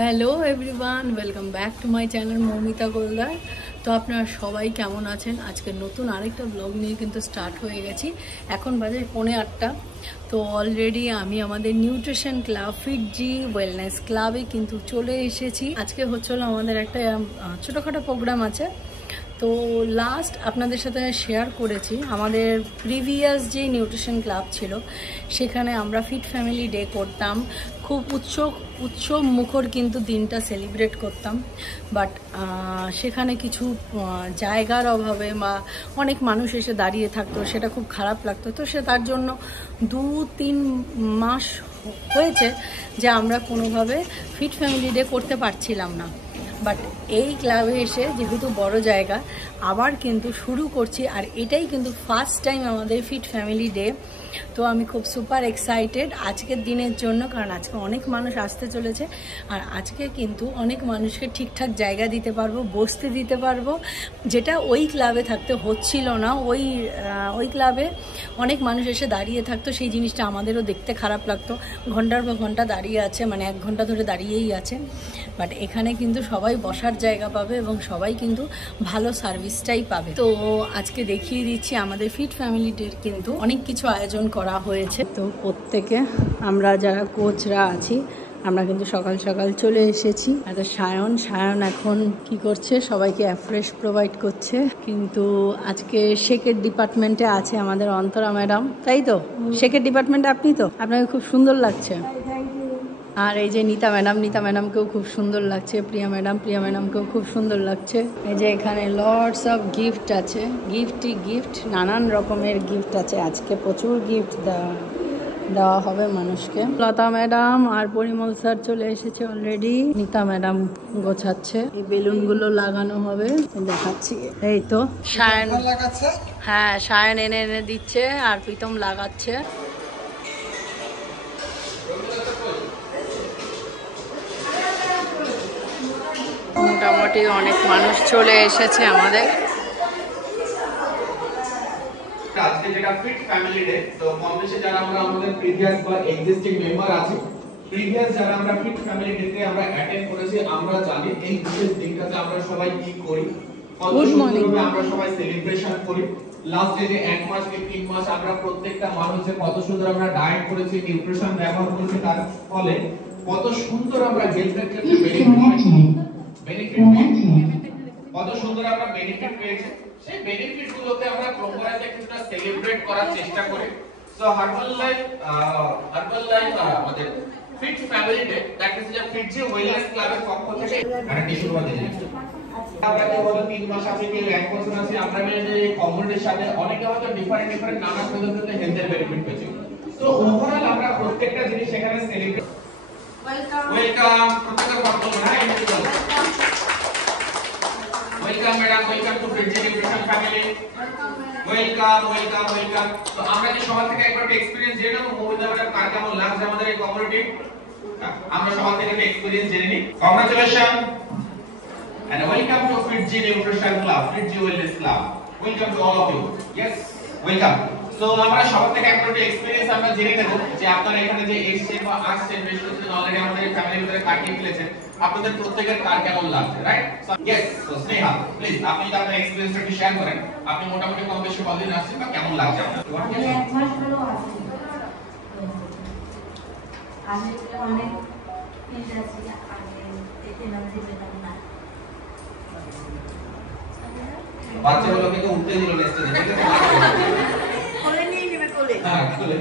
Hello everyone, welcome back to my channel Moumita Goldar. তো আপনারা সবাই কেমন আছেন? আজকে নতুন আরেকটা ব্লগ নিয়ে কিন্তু স্টার্ট হয়ে গেছি। এখন বাজে 8:45। তো অলরেডি আমি আমাদের নিউট্রিশন ক্লাব ফিটজি ওয়েলনেস ক্লাবে কিন্তু চলে এসেছি। আজকে হচ্ছিল আমাদের একটা ছোটোখাটো প্রোগ্রাম আছে। তো লাস্ট আপনাদের সাথে শেয়ার করেছি আমাদের প্রিভিয়াস যে নিউট্রিশন ক্লাব ছিল সেখানে আমরা ফিট ফ্যামিলি ডে করতাম, খুব উৎসব মুখর কিন্তু দিনটা সেলিব্রেট করতাম। বাট সেখানে কিছু জায়গার অভাবে বা অনেক মানুষ এসে দাঁড়িয়ে থাকতো, সেটা খুব খারাপ লাগতো। তো তার জন্য 2-3 মাস হয়েছে যে আমরা কোনোভাবে ফিট ফ্যামিলি ডে করতে পারছিলাম না। বাট এই ক্লাবে এসে যেহেতু বড় জায়গা আবার কিন্তু শুরু করছি, আর এটাই কিন্তু ফার্স্ট টাইম আমাদের ফিট ফ্যামিলি ডে। তো আমি খুব সুপার এক্সাইটেড আজকের দিনের জন্য, কারণ আজকে অনেক মানুষ আসতে চলেছে। আর আজকে কিন্তু অনেক মানুষকে ঠিকঠাক জায়গা দিতে পারবো, বসতে দিতে পারবো, যেটা ওই ক্লাবে থাকতে হচ্ছিল না। ওই ক্লাবে অনেক মানুষ এসে দাঁড়িয়ে থাকতো, সেই জিনিসটা আমাদেরও দেখতে খারাপ লাগতো। ঘন্টার পর ঘন্টা দাঁড়িয়ে আছে, মানে 1 ঘন্টা ধরে দাঁড়িয়েই আছে। বাট এখানে কিন্তু সবাই বসার জায়গা পাবে এবং সবাই কিন্তু ভালো সার্ভিসটাই পাবে। তো আজকে দেখিয়ে দিচ্ছি আমাদের ফিট ফ্যামিলিদের কিন্তু অনেক কিছু আয়োজন করা হয়েছে। তো প্রত্যেকে আমরা যারা কোচরা আছি আমরা কিন্তু সকাল সকাল চলে এসেছি। আর সায়ন এখন কি করছে, সবাইকে অ্যাফ্রেশ প্রোভাইড করছে। কিন্তু আজকে শেকের ডিপার্টমেন্টে আছে আমাদের অন্তরা ম্যাডাম, তাই তো? শেকের ডিপার্টমেন্টে আপনি তো, আপনাকে খুব সুন্দর লাগছে। আর এই যে নিতা ম্যাডামকেও খুব সুন্দর লাগছে, প্রিয়া ম্যাডামকেও খুব সুন্দর লাগছে। এই যে এখানে লটস অফ গিফট আছে, গিফট নানান রকমের গিফট আছে। আজকে প্রচুর গিফট দেওয়া হবে মানুষকে। লতা ম্যাডাম আর পরিমল স্যার চলে এসেছে অলরেডি। নিতা ম্যাডাম গোছাচ্ছে, এই বেলুনগুলো লাগানো হবে, দেখাচ্ছি। এই তো সায়ন, হ্যাঁ সায়ন এনে দিচ্ছে আর প্রীতম লাগাচ্ছে। মোটামুটি অনেক মানুষ চলে এসেছে আমাদের। আজকে যেটা ফিট ফ্যামিলি ডে, তো কম বেশি যারা আমরা আমাদের প্রিভিয়াস বা এক্সিস্টিং মেম্বার আছে, যারা আমরা ফিট ফ্যামিলি ডে তে আমরা অ্যাটেন্ড করেছি, আমরা জানি এই বিশেষ দিনটাতে আমরা সবাই কি করি, কত সুন্দরভাবে আমরা সবাই সেলিব্রেশন করি। লাস্টে যে 1 মাস কি 3 মাস আমরা প্রত্যেকটা মানুষ যে কত সুন্দর আমরা ডায়েট করেছি, নিউট্রিশন ব্যবহার করেছি, তার ফলে কত সুন্দর আমরা হেলথের ক্ষেত্রে কত সুন্দর আমরা বেনিফিট পেয়েছি। সেই বেনিফিট গুলোকে আমরা প্রপারলি কিছুটা সেলিব্রেট করার চেষ্টা করি। সো হার্বাল লাইফ আমাদের fit family day, that is যে ফিটজি ওয়েলনেস ক্লাবের পক্ষ থেকে একটা টিস্যু বানিয়ে দিয়েছি। আমরা কেউ 3 মাস আছে, কেউ 1 বছর আছে, আমরা মিলে এই কমিউনিটির সাথে অনেকে হয়তো ডিফারেন্ট নানা পদ্ধতিতে হেলথের বেনিফিট পেয়েছি। সো ওভারঅল আমরা প্রত্যেকটা জিনিস এখানে সেলিব্রেট। ওয়েলকাম প্রত্যেকটা পক্ষ হ্যাঁ welcome madam, welcome to FIITJEE nutrition family. Welcome. তো আমরা যে সবার থেকে একবার এক্সপেরিয়েন্স জেনে নেব মৌমিতা ম্যাডাম কার কেমন লাগছে আমাদের এই কমিউনিটি। আমরা সবার থেকে একটা এক্সপেরিয়েন্স জেনে নিই। কংগ্রাচুলেশন and welcome to ফিটজি নিউট্রিশন ক্লাব, ফিটজি wellness club. Welcome to all of you. Yes welcome. So আমরা সবার থেকে একবার এক্সপেরিয়েন্স আমরা জেনে নেব যে আপনারা এখানে যে এসেছেন বা আসছেন, বেশ কিছুদিন অলরেডি আমাদের ফ্যামিলির ভিতরে কাটিয়ে ফেলেছেন, আপনাদের প্রত্যেকের কার কেমন লাগছে, right? Yes. So Sneha please আপনি আপনার এক্সপেরিয়েন্সটা একটু শেয়ার করেন। আপনি মোটামুটি কম বেশি কতদিন আসছেন বা কেমন লাগছে আপনার? আমি 1 মাস হলো আছি। আমি অনেক ইন্টারেস্ট আছে, এতে নজরে পেলাম না। বাচ্চাগুলোকে তো উঠতে দিল না স্টেজে, ঠিক আছে? কোলে নিয়ে নেবে কোলে। হ্যাঁ কোলে।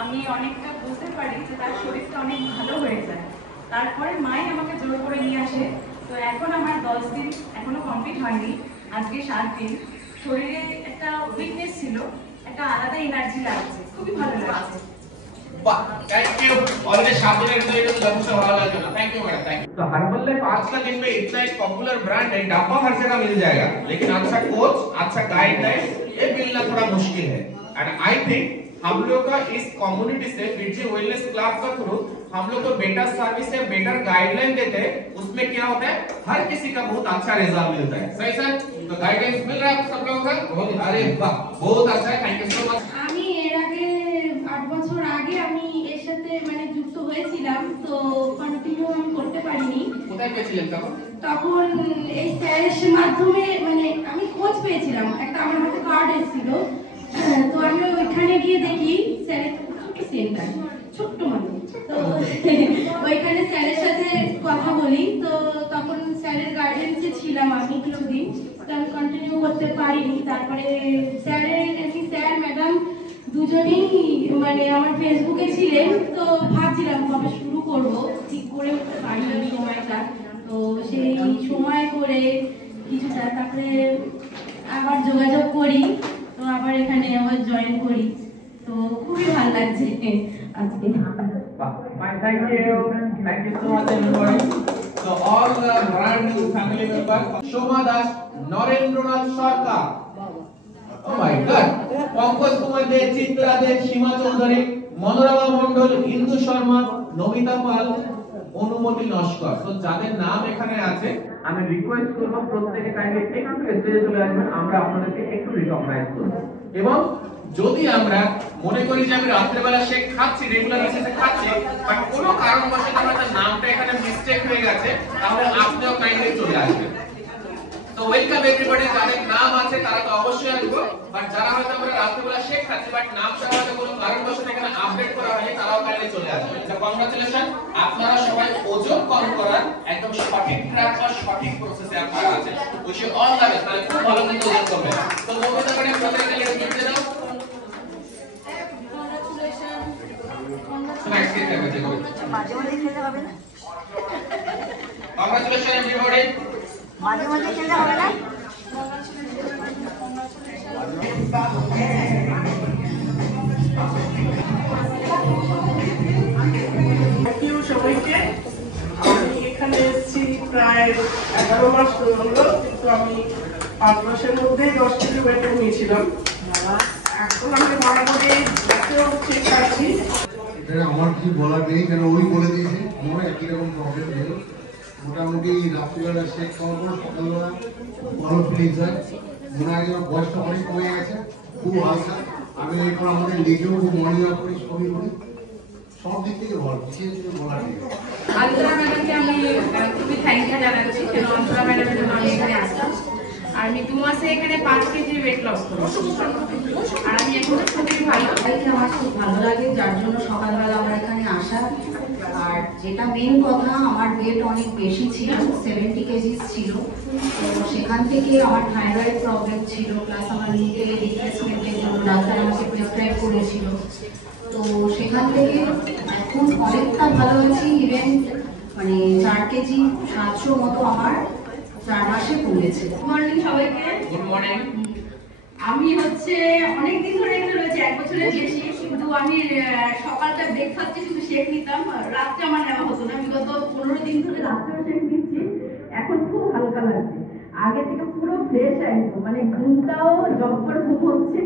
আমি অনেকটা বুঝতে পারি যে তার শরীরটা অনেক ভালো হয়ে যায়। তারপরে মাই আমাকে জোর করে নিয়ে আসে। তো এখন আমার 10 দিন এখনো কমপ্লিট হয়নি, আজকে 7 দিন। শরীরে একটা উইকনেস ছিল, একটা আলাদা এনার্জি লাগছে, খুবই ভালো লাগছে। वाह थैंक यू। ऑलरेडी शादी में तो ये तो जब से हो रहा है ना। Thank you madam, thank you. तो हर्बल लाइफ आज का दिन में इतना एक पॉपुलर ब्रांड है, डब्बा हर जगह मिल जाएगा, लेकिन अच्छा कोच, अच्छा गाइडलाइन ये मिलना थोड़ा मुश्किल है। एंड आई थिंक हम लोग का इस कम्युनिटी से फिटजी वेलनेस क्लब का थ्रू हम लोग को बेटर सर्विस है, बेटर गाइडलाइन देते हैं। उसमें क्या होता है, हर किसी का बहुत अच्छा रिजल्ट मिलता है। सही सर? तो गाइडेंस मिल रहा है आप सब लोगों का? अरे वाह बहुत अच्छा है, थैंक यू सो मच। আমি এর আগে 8 বছর আগে আমি এর সাথে মানে যুক্ত হয়েছিলাম, তো কন্টিনিউ কোথায় পেয়েছিলেন তখন? তখন এই স্যারের মাধ্যমে মানে আমি খোঁজ পেয়েছিলাম, একটা আমার হাতে কার্ড এসেছিল, তো আমি ওইখানে গিয়ে দেখি স্যারের ছোট্ট সেন্টার, ছোট্ট মানে, তো ওইখানে স্যারের সাথে কথা বলি। তো তখন স্যারের গাইডেন্সে ছিলাম আমি কিছুদিন, তো আমি কন্টিনিউ করতে পারিনি। তারপরে স্যার ম্যাডাম দুজনেই মানে আমার ফেসবুকে ছিলেন, তো ভাবছিলাম কবে শুরু করব, ঠিক করে উঠতে পারিনি সময়টা। তো সেই সময় করে কিছুটা তারপরে আবার যোগাযোগ করি, তো আবার এখানে আবার জয়েন করি, তো খুবই ভালো লাগছে আজকে। Thank you so much everybody. So all the brand new family members, Shoma Das, Narendranath Sarkar, oh my God, Pankaj Kumar De, Chitra De, Shima Chaudhary, Manorama Mondol, Indu Sharma, Nomita Pal, অনুমতি নস্কর। তো যাদের নাম এখানে আছে আমি request করব প্রত্যেকে kindly একটু স্টেজে চলে আসবেন, আমরা আপনাদেরকে একটু রিকগনাইজ করব। এবং যদি আমরা মনে করি যে আমি রাত্রেবেলা শেক খাচ্ছি, রেগুলার বেসিসে খাচ্ছি, বাট কোনো কারণবশত আমার নামটা এখানে মিস্টেক হয়ে গেছে, তাহলে আপনিও কাইন্ডলি চলে আসবেন। তো ওয়েলকাম এভরিবডি, যাদের নাম আছে তারা তো অবশ্যই আসবে, বাট যারা হয়তো আমরা রাত্রেবেলা শেক খাচ্ছি বাট নামটা হয়তো কোনো কারণবশত এখানে আপডেট করা হয়নি, তারাও কাইন্ডলি চলে আসবেন। তো কংগ্রাচুলেশন, আপনারা সবাই ওজন কম করার একদম সঠিক ট্র্যাক বা সঠিক প্রসেসে আপনারা আছেন। Wish you all the best, তাহলে খুব ভালো করে ওজন কমবে। তো মমিতা ম্যাডাম প্রত্যেককে লিখে দিতে দাও। মাঝে মাঝে খেলতে হবে না, কংগ্রাচুলেশন এভরিবডি। মাঝে মাঝে খেলতে হবে না। সবাইকে, আমি এখানে এসেছি প্রায় 11 মাস হলো, কিন্তু আমি 5 মাসের মধ্যেই 10 কেজি ওয়েট কমিয়েছিলাম। এখন আমি মোটামুটি চেক করছি। এটা আমার কিছু বলার নেই, কেন ওই বলে দিয়েছে আমার একই রকম প্রবলেম নেই। মোটামুটি রাত্রিবেলা শেক খাওয়ার পর সকালবেলা ভালো ফিলিংস হয়, মনে হয় যেন বয়সটা অনেক কমে গেছে, খুব হালকা। আমি এরপর আমাদের লেগেও খুব মর্নিং ওয়াক করি, সবই করি, সব দিক থেকে ভালো, বিশেষ কিছু বলার নেই। অন্তরা ম্যাডামকে আমি খুবই থ্যাংক ইউ জানাচ্ছি, কেন অন্তরা ম্যাডামের জন্য আমি এখানে আসলাম। আর আমি 2 মাসে এখানে 5 কেজি ওয়েট লস করেছি, আর আমি এখন খুবই ভালো। দেখে আমার খুব ভালো লাগে, যার জন্য সকালবেলা আমার এখানে আসা। আর যেটা মেন কথা, আমার ওয়েট অনেক বেশি ছিল, 70 কেজিস ছিল। তো সেখান থেকে আমার থাইরয়েড প্রবলেম ছিল, প্লাস আমার লিটে রিপ্লেসমেন্টের জন্য ডাক্তার আমাকে প্রেসক্রাইব করেছিল। তো সেখান থেকে এখন অনেকটা ভালো হয়েছি, ইভেন মানে 4 কেজি 700 মতো আমার 4 মাসে কমেছে। গুড মর্নিং সবাইকে। Good morning. আমি হচ্ছে অনেকদিন ধরে এখানে রয়েছে, 1 বছরের বেশি, কিন্তু আমি সকালটা ব্রেকফাস্টে শুধু শেক নিতাম, রাত্রে আমার নেওয়া হতো না। বিগত 15 দিন ধরে রাত্রেও শেক নিচ্ছি, এখন খুব হালকা লাগছে, আগে থেকে পুরো ফ্রেশ একদম, মানে ঘুমটাও জব্বর ঘুম হচ্ছে।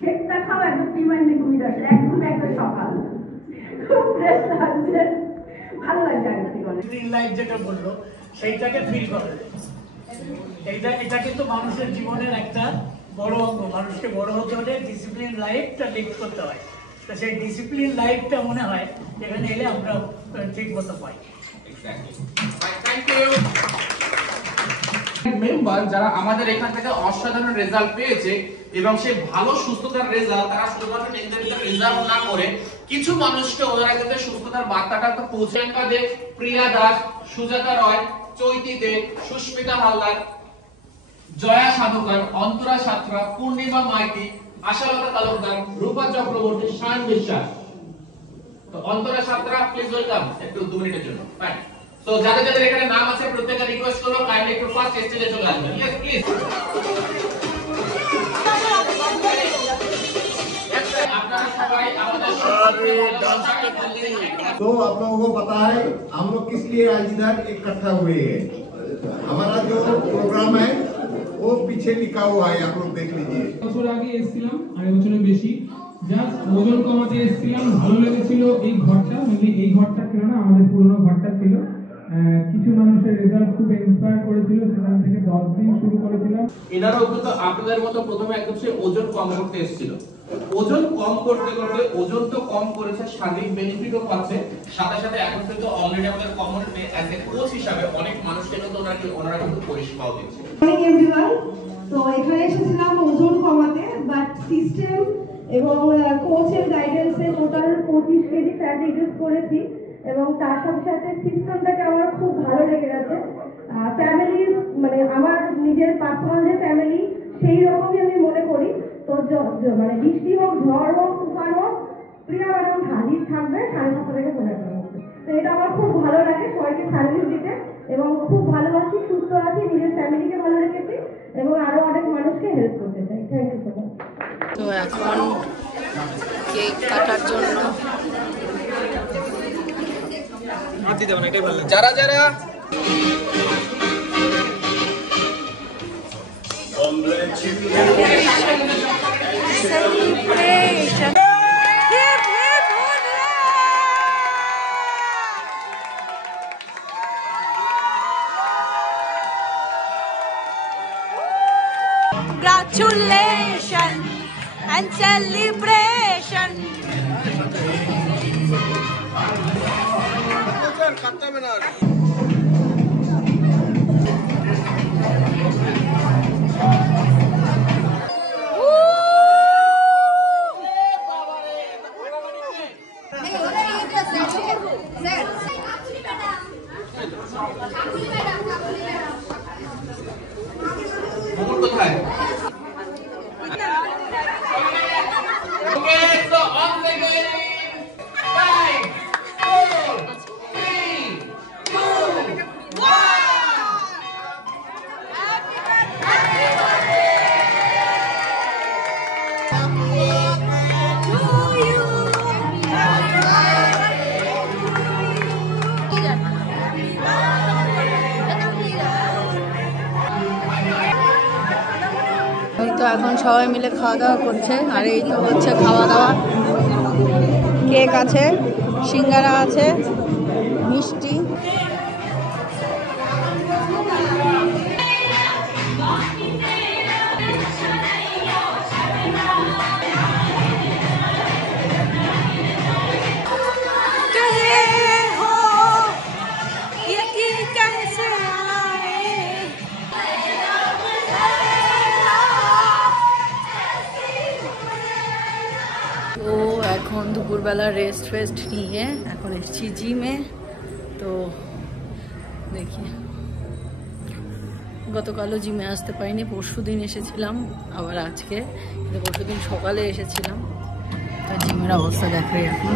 শেকটা খাও একদম ফ্রি মাইন্ডে ঘুমিয়ে যাচ্ছে, একদম সকাল খুব ফ্রেশ লাগছে, ভালো লাগছে আগে থেকে অনেক। গ্রিন লাইফ যেটা বললো সেইটাকে ফিল করে, এটা কিন্তু মানুষের জীবনের একটা বড় অঙ্গ। মানুষকে বড় হতে হলে ডিসিপ্লিন লাইফটা লিড করতে হয়, তো সেই ডিসিপ্লিন লাইফটা মনে হয় এখানে এলে আমরা ঠিক মতো পাই। থ্যাংক ইউ মেম্বার যারা আমাদের এখান থেকে অসাধারণ রেজাল্ট পেয়েছে, এবং সেই ভালো সুস্থতার রেজাল্ট তারা শুধুমাত্র নিজেদের ভিতরে রিজার্ভ না করে কিছু মানুষকে ওনারা কিন্তু সুস্থতার বার্তাটা তো পৌঁছে দেন। প্রিয়া দাস, সুজাতা রয়, চৈতি দে, সুস্মিতা হালদার, জয়া সাধুকার, অন্তরা সাত্রা, পূর্ণিমা মাইতি, আশালতা তালুকদার, রূপা চক্রবর্তী, শান বিশ্বাস। তো অন্তরা সাত্রা প্লিজ ওয়েলকাম, একটু 2 মিনিটের জন্য। ফাইন। তো যাদের যাদের এখানে নাম আছে প্রত্যেককে রিকোয়েস্ট করব কাইন্ডলি একটু ফার্স্ট স্টেজে চলে আসবেন। Yes please. আপনারা সবাই আমাদের तो आप लोगों को पता है हम लोग किस लिए आज इधर इकट्ठा हुए हैं। हमारा जो प्रोग्राम है वो पीछे लिखा हुआ है, आप लोग देख लीजिए। বছর আগে এসেছিলাম, 2 বছরের বেশি, জাস্ট ওজন কমাতে এসেছিলাম, ভালো লেগেছিল এই ঘরটা, মানে এই ঘরটা ছিল না, আমাদের পুরনো ঘরটা ছিল। কিছু মানুষের রেজাল্ট খুব ইন্সপায়ার করেছিল, সেখান থেকে 10 দিন শুরু করেছিলাম। এনারাও কিন্তু আপনাদের মতো প্রথমে একদম সে ওজন কম করতে এসেছিল, ওজন কম করতে করতে ওজন তো কম করেছে, শারীরিক বেনিফিটও পাচ্ছে, সাথে সাথে এখন কিন্তু অলরেডি আমাদের কমিউনিটি অ্যাজ এ কোচ হিসেবে অনেক মানুষকে কিন্তু ওনারা কিন্তু পরিষেবাও দিচ্ছে। Morning everyone. তো এখানে এসেছিলাম ওজন কমাতে, বাট সিস্টেম এবং কোচের গাইডেন্সে টোটাল 25 কেজি ফ্যাট রিডিউস করেছি এবং তার সাথে সাথে সিস্টেমটাকে আমার খুব ভালো লেগে গেছে। ফ্যামিলি মানে আমার নিজের পার্সোনাল যে ফ্যামিলি সেই রকমই আমি মনে করি। তো মানে বৃষ্টি হোক, ঝড় হোক, তুফান হোক, প্রিয়া ম্যাডাম হাজির থাকবে 7:30 থেকে 9:30 মধ্যে। তো এটা আমার খুব ভালো লাগে সবাইকে সার্ভিস দিতে এবং খুব ভালো আছি, সুস্থ আছি, নিজের ফ্যামিলিকে ভালো রেখেছি এবং আরো অনেক মানুষকে হেল্প করতে চাই। Thank you so much. তো এখন কেক কাটার জন্য যারা যারা Congratulations and celebration. কোথায়? Okay, so on second. 5, 4, 3, 2, 1. এই তো এখন সবাই মিলে খাওয়া দাওয়া করছে, আর এই তো হচ্ছে খাওয়া দাওয়া। কেক আছে, সিঙ্গারা আছে, মিষ্টি। তো এখন দুপুরবেলা রেস্ট ফেস্ট নিয়ে এখন এসেছি জিমে। তো দেখি, গতকালও জিমে আসতে পারিনি, পরশুদিন এসেছিলাম আবার আজকে, কিন্তু পরশুদিন সকালে এসেছিলাম। তো জিমের অবস্থা দেখাই এখন।